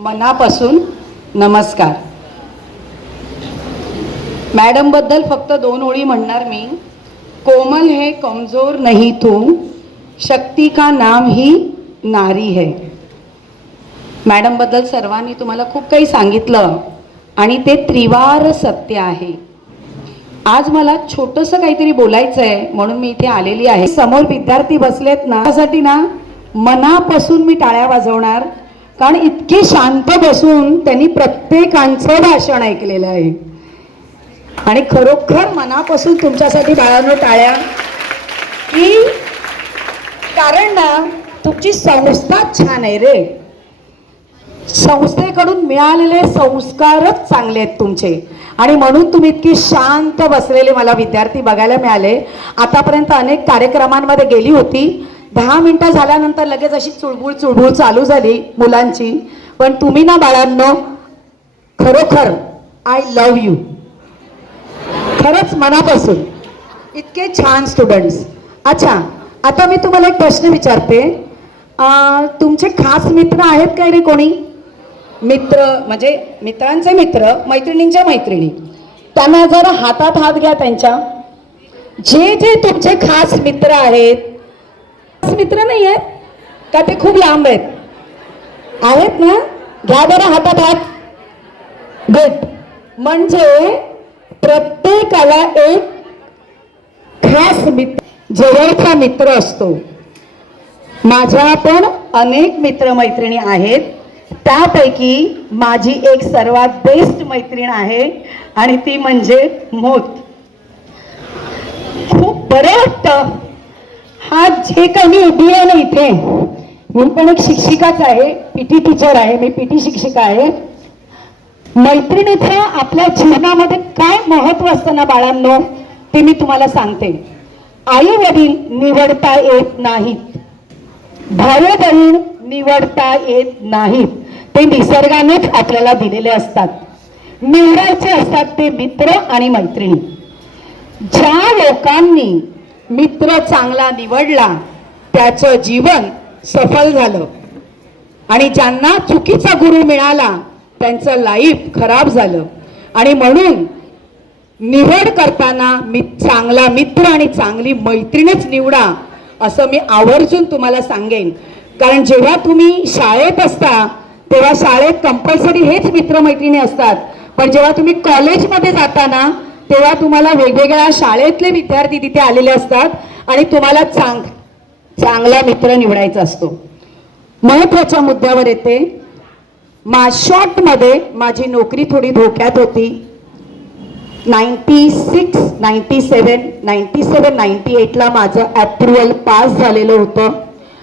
मनापासून नमस्कार. मॅडम बद्दल फक्त 2 ओळी म्हणणार मी. कोमल है कमजोर नहीं तू, शक्ति का नाम ही नारी है. मॅडम बद्दल सर्वांनी तुम्हाला खूप काही सांगितलं आणि ते त्रिवार सत्य आहे. आज मला छोटंसं काहीतरी बोलायचं आहे म्हणून मी इथे आलेली आहे. समोर विद्यार्थी बसलेत ना, त्यासाठी ना मनापासून मी टाळ्या वाजवणार, कारण इतके शांत बसून त्यांनी प्रत्येकांचं भाषण ऐकलेलं आहे आणि खरोखर मनापासून तुमच्यासाठी बाळांनो टाळ्या. की कारण ना तुमची संस्था छान आहे रे. संस्थेकडून मिळालेले संस्कारच चांगले आहेत तुमचे आणि म्हणून तुम्ही इतकी शांत बसलेले मला विद्यार्थी बघायला मिळाले. आतापर्यंत अनेक कार्यक्रमांमध्ये गेली होती, 10 मिनिटं झाल्यानंतर लगेच अशी चुळबुळ चालू झाली मुलांची. पण तुम्ही ना बाळांनो खरोखर आय लव्ह यू, खरंच मनापासून. इतके छान स्टुडंट्स. अच्छा, आता मी तुम्हाला एक प्रश्न विचारते. तुमचे खास मित्र आहेत काय रे कोणी? मित्र म्हणजे मित्रांचे मित्र, मैत्रिणींच्या मैत्रिणी. त्यांना जरा हातात हात घ्या त्यांच्या. जे जे तुमचे खास मित्र आहेत, खास मित्र नाही आहेत का ते खूप लांब आहेत? आहेत ना? घ्या जरा हातात हात. गुड. म्हणजे प्रत्येकाला एक खास मित्र, जवळचा मित्र असतो. माझ्या पण अनेक मित्रमैत्रिणी आहेत, त्यापैकी माझी एक सर्वात बेस्ट मैत्रीण आहे आणि ती म्हणजे मोत. खूप बरं वाटतं. हा जे काही मी उभी आहे ना इथे, मी पण एक शिक्षिकाच आहे, पीटी टीचर आहे, मी पीटी शिक्षिका आहे. मैत्रिणीचं आपल्या जीवनामध्ये काय महत्व असतं ना बाळांनो, ते मी तुम्हाला सांगते. आई वडील निवडता येत नाहीत, भाऊ बहीण निवडता येत नाहीत, ते निसर्गानेच आपल्याला दिलेले असतात. निवडायचे असतात ते मित्र आणि मैत्रिणी. ज्या लोकांनी मित्र चांगला निवडला त्याचं जीवन सफल झालं आणि ज्यांना चुकीचा गुरु मिळाला त्यांचं लाईफ खराब झालं. आणि म्हणून निवड करताना चांगला मित्र आणि चांगली मैत्रीणच निवडा असं मी आवर्जून तुम्हाला सांगेन. कारण जेव्हा तुम्ही शाळेत असता तेव्हा शाळेत कंपल्सरी हेच मित्रमैत्रिणी असतात, पण जेव्हा तुम्ही कॉलेजमध्ये जाता ना तेव्हा तुम्हाला वेगवेगळ्या शाळेतले विद्यार्थी तिथे आलेले असतात आणि तुम्हाला चांगला मित्र निवडायचा असतो. महत्त्वाच्या मुद्द्यावर येते. शॉर्टमध्ये माझी नोकरी थोडी धोक्यात होती. 96, 97, 98ला माझं अप्रुव्हल पास झालेलं होतं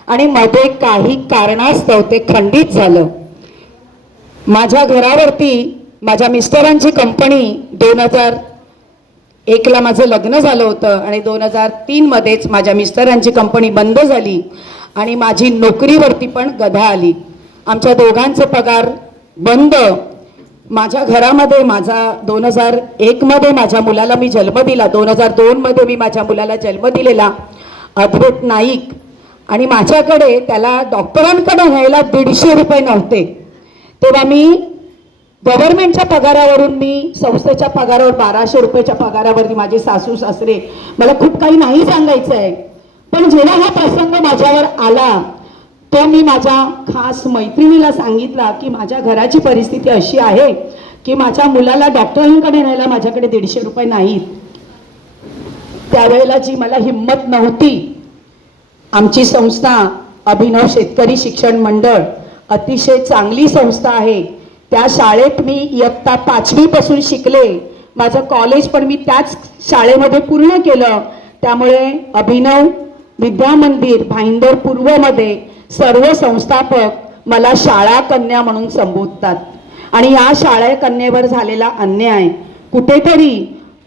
आणि मध्ये काही कारणास्तव ते खंडित झालं. माझ्या घरावरती माझ्या मिस्टरांची कंपनी 2001ला माझं लग्न झालं होतं आणि 2003मध्येच माझ्या मिस्टरांची कंपनी बंद झाली आणि माझी नोकरीवरती पण गधा आली. आमच्या दोघांचे पगार बंद. माझ्या घरामध्ये 2001मध्ये माझ्या मुलाला मी जन्म दिला, 2002मध्ये मी माझ्या मुलाला जन्म दिलेला, अद्भुत नाईक. आणि माझ्याकडे त्याला डॉक्टरांकडे न्यायला 150 रुपये नव्हते. तेव्हा मी गव्हर्नमेंटच्या पगारावरून, मी संस्थेच्या पगारावर 1200 रुपयाच्या पगारावरती, माझे सासू सासरे, मला खूप काही नाही सांगायचं आहे. पण जेव्हा हा प्रसंग माझ्यावर आला तो मी माझ्या खास मैत्रिणीला सांगितला की माझ्या घराची परिस्थिती अशी आहे की माझ्या मुलाला डॉक्टरांकडे न्यायला माझ्याकडे 150 रुपये नाहीत. त्यावेळेला जी मला हिंमत नव्हती, आमची संस्था अभिनव शेतकरी शिक्षण मंडळ अतिशय चांगली संस्था आहे. त्या शाळेत मी इयत्ता 5वी पासून शिकले. माझं कॉलेज पण मी त्याच शाळेमध्ये पूर्ण केलं. त्यामुळे अभिनव विद्या मंदिर भाईंदर पूर्वमध्ये सर्व संस्थापक मला शाळा कन्या म्हणून संबोधतात आणि या शाळा कन्येवर झालेला अन्याय कुठेतरी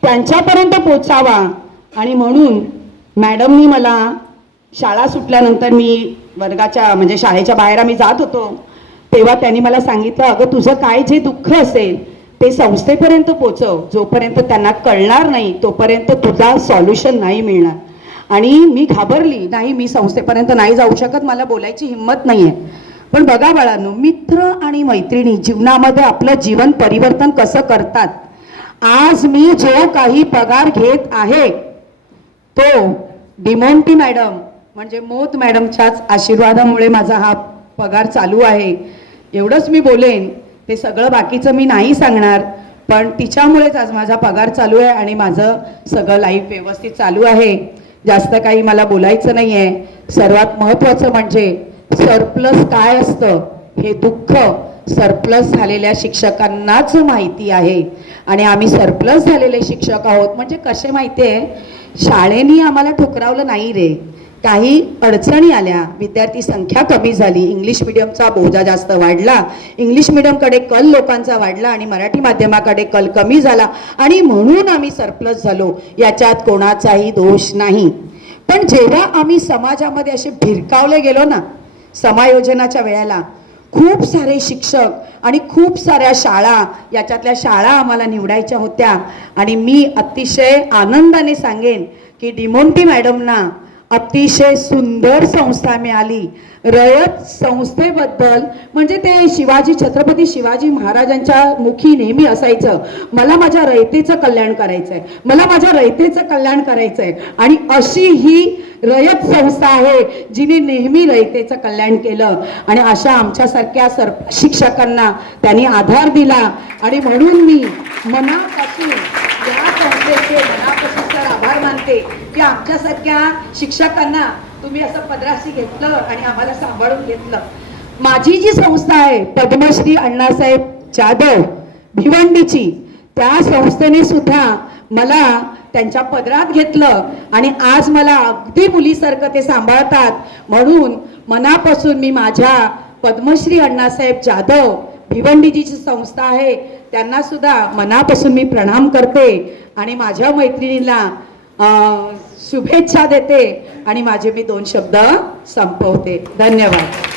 त्यांच्यापर्यंत पोचावा आणि म्हणून मॅडमनी मला शाळा सुटल्यानंतर मी वर्गाच्या म्हणजे शाळेच्या बाहेर आम्ही जात होतो तेव्हा त्यांनी मला सांगितलं, अगं तुझं काय जे दुःख असेल ते संस्थेपर्यंत पोचव, जोपर्यंत त्यांना कळणार नाही तोपर्यंत तुझा सॉल्युशन नाही मिळणार. आणि मी घाबरली, नाही मी संस्थेपर्यंत नाही जाऊ शकत, मला बोलायची हिंमत नाही आहे. पण बघा बाळांनो, मित्र आणि मैत्रिणी जीवनामध्ये आपलं जीवन परिवर्तन कसं करतात. आज मी जो काही पगार घेत आहे तो डिमोंटी मॅडम म्हणजे मोत मॅडमच्याच आशीर्वादामुळे माझा हा पगार चालू आहे. एवढंच मी बोलेन, ते सगळं बाकीचं मी नाही सांगणार. पण तिच्यामुळेच आज माझा पगार चालू आहे आणि माझं सगळं लाईफ व्यवस्थित चालू आहे. जास्त काही मला बोलायचं नाही आहे. सर्वात महत्त्वाचं म्हणजे सरप्लस काय असतं हे दुःख सरप्लस झालेल्या शिक्षकांनाच माहिती आहे. आणि आम्ही सरप्लस झालेले शिक्षक आहोत. म्हणजे कसे माहिती आहे, शाळेने आम्हाला ठुकरावलं नाही रे. काही अडचणी आल्या, विद्यार्थी संख्या कमी झाली, इंग्लिश मिडियमचा बोजा जास्त वाढला, इंग्लिश मिडियमकडे कल लोकांचा वाढला आणि मराठी माध्यमाकडे कल कमी झाला आणि म्हणून आम्ही सरप्लस झालो. याच्यात कोणाचाही दोष नाही. पण जेव्हा आम्ही समाजामध्ये असे भिरकावले गेलो ना, समायोजनाच्या वेळेला खूप सारे शिक्षक आणि खूप साऱ्या शाळा, याच्यातल्या शाळा आम्हाला निवडायच्या होत्या. आणि मी अतिशय आनंदाने सांगेन की डिमोंटी मॅडमना अतिशय सुंदर संस्था मिळाली. रयत संस्थेबद्दल म्हणजे ते शिवाजी, छत्रपती शिवाजी महाराजांच्या मुखी नेहमी असायचं, मला माझ्या रयतेचं कल्याण करायचं आहे, मला माझ्या रयतेचं कल्याण करायचं आहे. आणि अशी ही रयत संस्था आहे जिने नेहमी रयतेचं कल्याण केलं. आणि अशा आमच्यासारख्या शिक्षकांना त्यांनी आधार दिला. आणि म्हणून मी मनापासून या संस्थेचे मनापासून तर आभार मानते की आमच्यासारख्या शिक्षकांना तुम्ही असं पदराशी घेतलं आणि आम्हाला सांभाळून घेतलं. माझी जी संस्था आहे पद्मश्री अण्णासाहेब जाधव भिवंडीची, त्या संस्थेने सुद्धा मला त्यांच्या पदरात घेतलं आणि आज मला अगदी मुलीसारखं ते सांभाळतात. म्हणून मनापासून मी माझ्या पद्मश्री अण्णासाहेब जाधव भिवंडीची जी संस्था आहे त्यांना सुद्धा मनापासून मी प्रणाम करते आणि माझ्या मैत्रिणीला शुभेच्छा देते आणि माझे मी 2 शब्द संपवते. धन्यवाद.